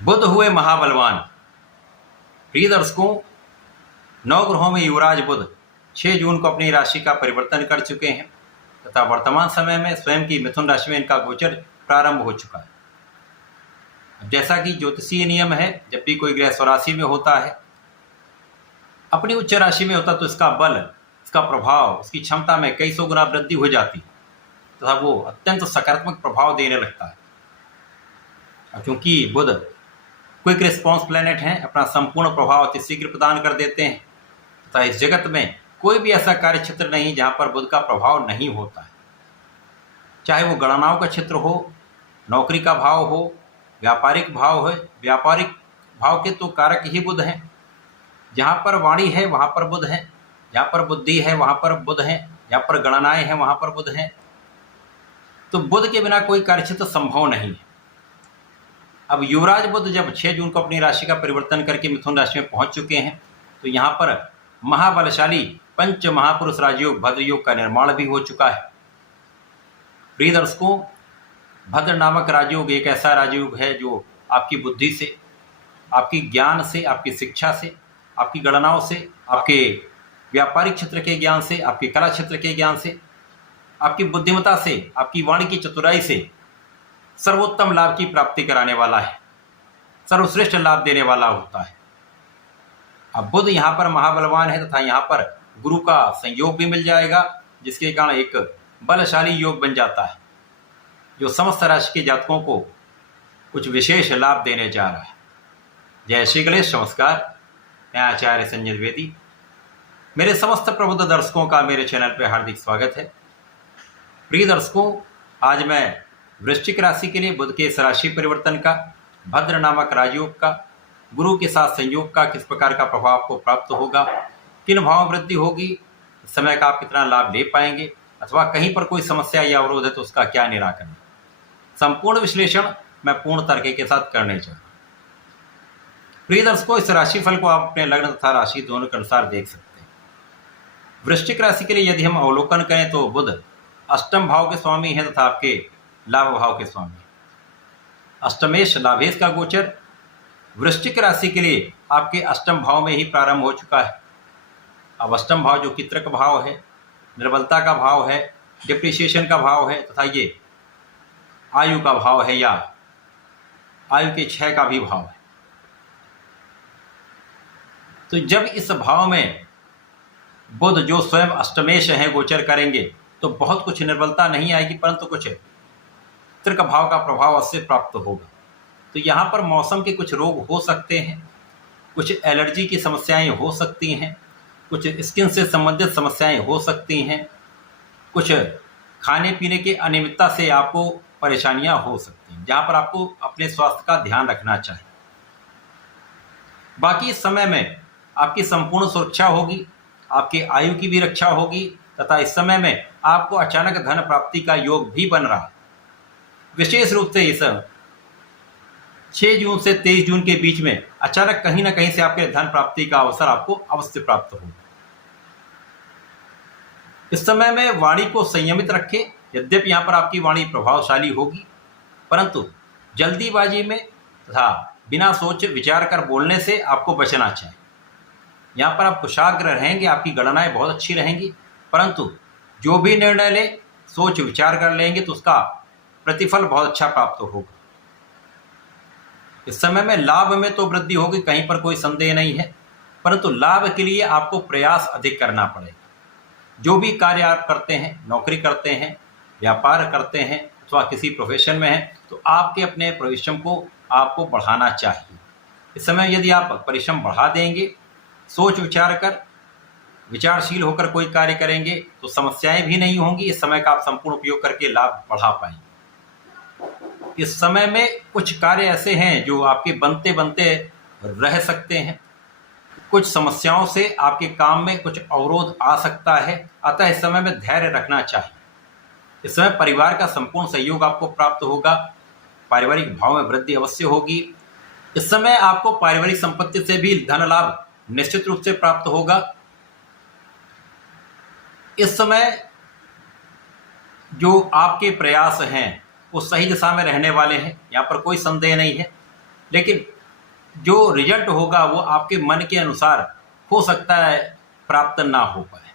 बुध हुए महाबलवान। प्रिय दर्शकों, नौ ग्रहों में युवराज बुध 6 जून को अपनी राशि का परिवर्तन कर चुके हैं तथा वर्तमान समय में स्वयं की मिथुन राशि में इनका गोचर प्रारंभ हो चुका है। जैसा कि ज्योतिषीय नियम है, जब भी कोई ग्रह स्वराशि में होता है, अपनी उच्च राशि में होता, तो इसका बल, इसका प्रभाव, उसकी क्षमता में कई सौ गुना वृद्धि हो जाती है तथा वो अत्यंत सकारात्मक प्रभाव देने लगता है। क्योंकि बुध क्विक रिस्पॉन्स प्लैनेट हैं, अपना संपूर्ण प्रभाव अति शीघ्र प्रदान कर देते हैं तथा इस जगत में कोई भी ऐसा कार्य क्षेत्र नहीं जहां पर बुध का प्रभाव नहीं होता है। चाहे वो गणनाओं का क्षेत्र हो, नौकरी का भाव हो, व्यापारिक भाव हो। व्यापारिक भाव के तो कारक ही बुध हैं। जहाँ पर वाणी है वहाँ पर बुध है, जहाँ पर बुद्धि है वहाँ पर बुध है, जहाँ पर गणनाएं हैं वहाँ पर बुध हैं। तो बुध के बिना कोई कार्यक्षेत्र संभव नहीं है। अब युवराज बुध जब 6 जून को अपनी राशि का परिवर्तन करके मिथुन राशि में पहुंच चुके हैं, तो यहाँ पर महाबलशाली पंच महापुरुष राजयोग भद्र योग का निर्माण भी हो चुका है। प्रिय दर्शकों, भद्र नामक राजयोग एक ऐसा राजयोग है जो आपकी बुद्धि से, आपकी ज्ञान से, आपकी शिक्षा से, आपकी गणनाओं से, आपके व्यापारिक क्षेत्र के ज्ञान से, आपके कला क्षेत्र के ज्ञान से, आपकी बुद्धिमत्ता से, आपकी वाणी की चतुराई से सर्वोत्तम लाभ की प्राप्ति कराने वाला है, सर्वश्रेष्ठ लाभ देने वाला होता है। अब बुध यहाँ पर महाबलवान है तथा यहाँ पर गुरु का संयोग भी मिल जाएगा, जिसके कारण एक बलशाली योग बन जाता है जो समस्त राशि के जातकों को कुछ विशेष लाभ देने जा रहा है। जय श्री गणेश। नमस्कार, मैं आचार्य संजय द्विवेदी। मेरे समस्त प्रबुद्ध दर्शकों का मेरे चैनल पर हार्दिक स्वागत है। प्रिय दर्शकों, आज मैं वृश्चिक राशि के लिए बुध के इस राशि परिवर्तन का, भद्र नामक राजयोग का, गुरु के साथ संयोग का किस प्रकार का प्रभाव आपको प्राप्त होगा, किन भाव में वृद्धि होगी, समय का आप कितना लाभ ले पाएंगे, अथवा कहीं पर कोई समस्या या अवरोध है तो उसका क्या निराकरण, संपूर्ण विश्लेषण मैं पूर्ण तर्क के साथ करने जा रहा हूं। प्रिय दर्शकों, इस राशिफल को आप अपने लग्न तथा राशि दोनों के अनुसार देख सकते हैं। वृश्चिक राशि के लिए यदि हम अवलोकन करें तो बुध अष्टम भाव के स्वामी हैं तथा आपके लाभ भाव के स्वामी। अष्टमेश लाभेश का गोचर वृश्चिक राशि के लिए आपके अष्टम भाव में ही प्रारंभ हो चुका है। अब अष्टम भाव जो कित्रक भाव है, निर्बलता का भाव है, डिप्रिसिएशन का भाव है तथा ये आयु का भाव है या आयु के क्षय का भी भाव है। तो जब इस भाव में बुध जो स्वयं अष्टमेश है गोचर करेंगे तो बहुत कुछ निर्बलता नहीं आएगी, परंतु कुछ त्रिक भाव का प्रभाव उससे प्राप्त होगा। तो यहाँ पर मौसम के कुछ रोग हो सकते हैं, कुछ एलर्जी की समस्याएं हो सकती हैं, कुछ स्किन से संबंधित समस्याएं हो सकती हैं, कुछ खाने पीने के अनियमितता से आपको परेशानियां हो सकती हैं, जहाँ पर आपको अपने स्वास्थ्य का ध्यान रखना चाहिए। बाकी इस समय में आपकी संपूर्ण सुरक्षा होगी, आपकी आयु की भी रक्षा होगी तथा इस समय में आपको अचानक धन प्राप्ति का योग भी बन रहा है। विशेष रूप से इस 6 जून से 23 जून के बीच में अचानक कहीं ना कहीं से आपके धन प्राप्ति का अवसर आपको अवश्य प्राप्त होगा। इस समय में वाणी को संयमित रखें। यद्यपि यहाँ पर आपकी वाणी प्रभावशाली होगी, परंतु जल्दीबाजी में तथा बिना सोच विचार कर बोलने से आपको बचना चाहिए। यहाँ पर आप कुशाग्र रहेंगे, आपकी गणनाएं बहुत अच्छी रहेंगी, परंतु जो भी निर्णय ले सोच विचार कर लेंगे तो उसका प्रतिफल बहुत अच्छा प्राप्त होगा। इस समय में लाभ में तो वृद्धि होगी, कहीं पर कोई संदेह नहीं है, परंतु लाभ के लिए आपको प्रयास अधिक करना पड़ेगा। जो भी कार्य आप करते हैं, नौकरी करते हैं, व्यापार करते हैं अथवा किसी प्रोफेशन में हैं, तो आपके अपने परिश्रम को आपको बढ़ाना चाहिए। इस समय यदि आप परिश्रम बढ़ा देंगे, सोच विचार कर, विचारशील होकर कोई कार्य करेंगे तो समस्याएं भी नहीं होंगी। इस समय का आप संपूर्ण उपयोग करके लाभ बढ़ा पाएंगे। इस समय में कुछ कार्य ऐसे हैं जो आपके बनते बनते रह सकते हैं। कुछ समस्याओं से आपके काम में कुछ अवरोध आ सकता है, अतः इस समय में धैर्य रखना चाहिए। इस समय परिवार का संपूर्ण सहयोग आपको प्राप्त होगा, पारिवारिक भाव में वृद्धि अवश्य होगी। इस समय आपको पारिवारिक संपत्ति से भी धन लाभ निश्चित रूप से प्राप्त होगा। इस समय जो आपके प्रयास हैं वो सही दिशा में रहने वाले हैं, यहाँ पर कोई संदेह नहीं है। लेकिन जो रिजल्ट होगा वो आपके मन के अनुसार हो सकता है प्राप्त ना हो पाए।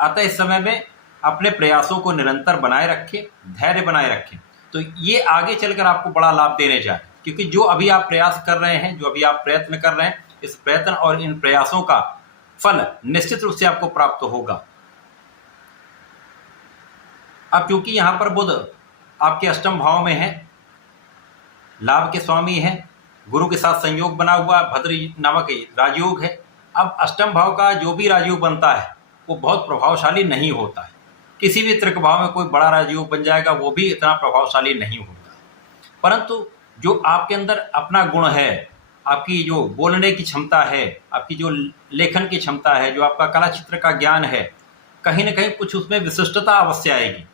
अतः इस समय में अपने प्रयासों को निरंतर बनाए रखें, धैर्य बनाए रखें, तो ये आगे चलकर आपको बड़ा लाभ देने जा रहे हैं। क्योंकि जो अभी आप प्रयास कर रहे हैं, जो अभी आप प्रयत्न कर रहे हैं, इस प्रयत्न और इन प्रयासों का फल निश्चित रूप से आपको प्राप्त होगा। अब क्योंकि यहाँ पर बुध आपके अष्टम भाव में है, लाभ के स्वामी है, गुरु के साथ संयोग बना हुआ भद्र नामक राजयोग है। अब अष्टम भाव का जो भी राजयोग बनता है वो बहुत प्रभावशाली नहीं होता है। किसी भी त्रिक भाव में कोई बड़ा राजयोग बन जाएगा, वो भी इतना प्रभावशाली नहीं होता। परंतु जो आपके अंदर अपना गुण है, आपकी जो बोलने की क्षमता है, आपकी जो लेखन की क्षमता है, जो आपका कला चित्र का ज्ञान है, कहीं ना कहीं कुछ उसमें विशिष्टता अवश्य आएगी।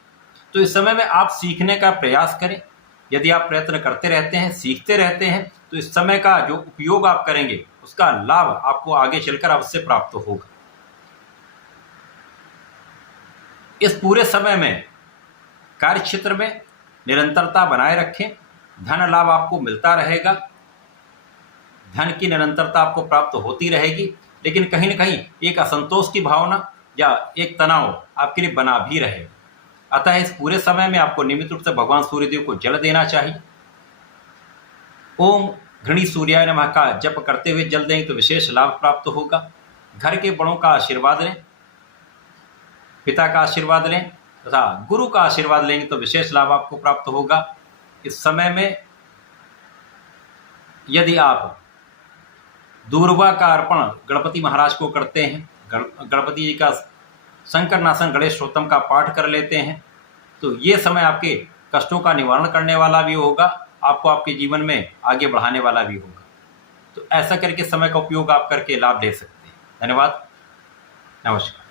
तो इस समय में आप सीखने का प्रयास करें। यदि आप प्रयत्न करते रहते हैं, सीखते रहते हैं, तो इस समय का जो उपयोग आप करेंगे उसका लाभ आपको आगे चलकर अवश्य प्राप्त होगा। इस पूरे समय में कार्य क्षेत्र में निरंतरता बनाए रखें, धन लाभ आपको मिलता रहेगा, धन की निरंतरता आपको प्राप्त होती रहेगी। लेकिन कहीं ना कहीं एक असंतोष की भावना या एक तनाव आपके लिए बना भी रहेगा। अतः इस पूरे समय में आपको नियमित रूप से भगवान सूर्यदेव को जल देना चाहिए। ओम घृणी सूर्याय नमः का जप करते हुए जल दें तो विशेष लाभ प्राप्त होगा। घर के बड़ों का आशीर्वाद लें, पिता का आशीर्वाद लें तथा गुरु का आशीर्वाद लेंगे तो विशेष लाभ आपको प्राप्त होगा। इस समय में यदि आप दूर्वा का अर्पण गणपति महाराज को करते हैं, गणपति जी का शंकर नासन गणेश स्तोत्रम का पाठ कर लेते हैं, तो ये समय आपके कष्टों का निवारण करने वाला भी होगा, आपको आपके जीवन में आगे बढ़ाने वाला भी होगा। तो ऐसा करके समय का उपयोग आप करके लाभ ले सकते हैं। धन्यवाद, नमस्कार।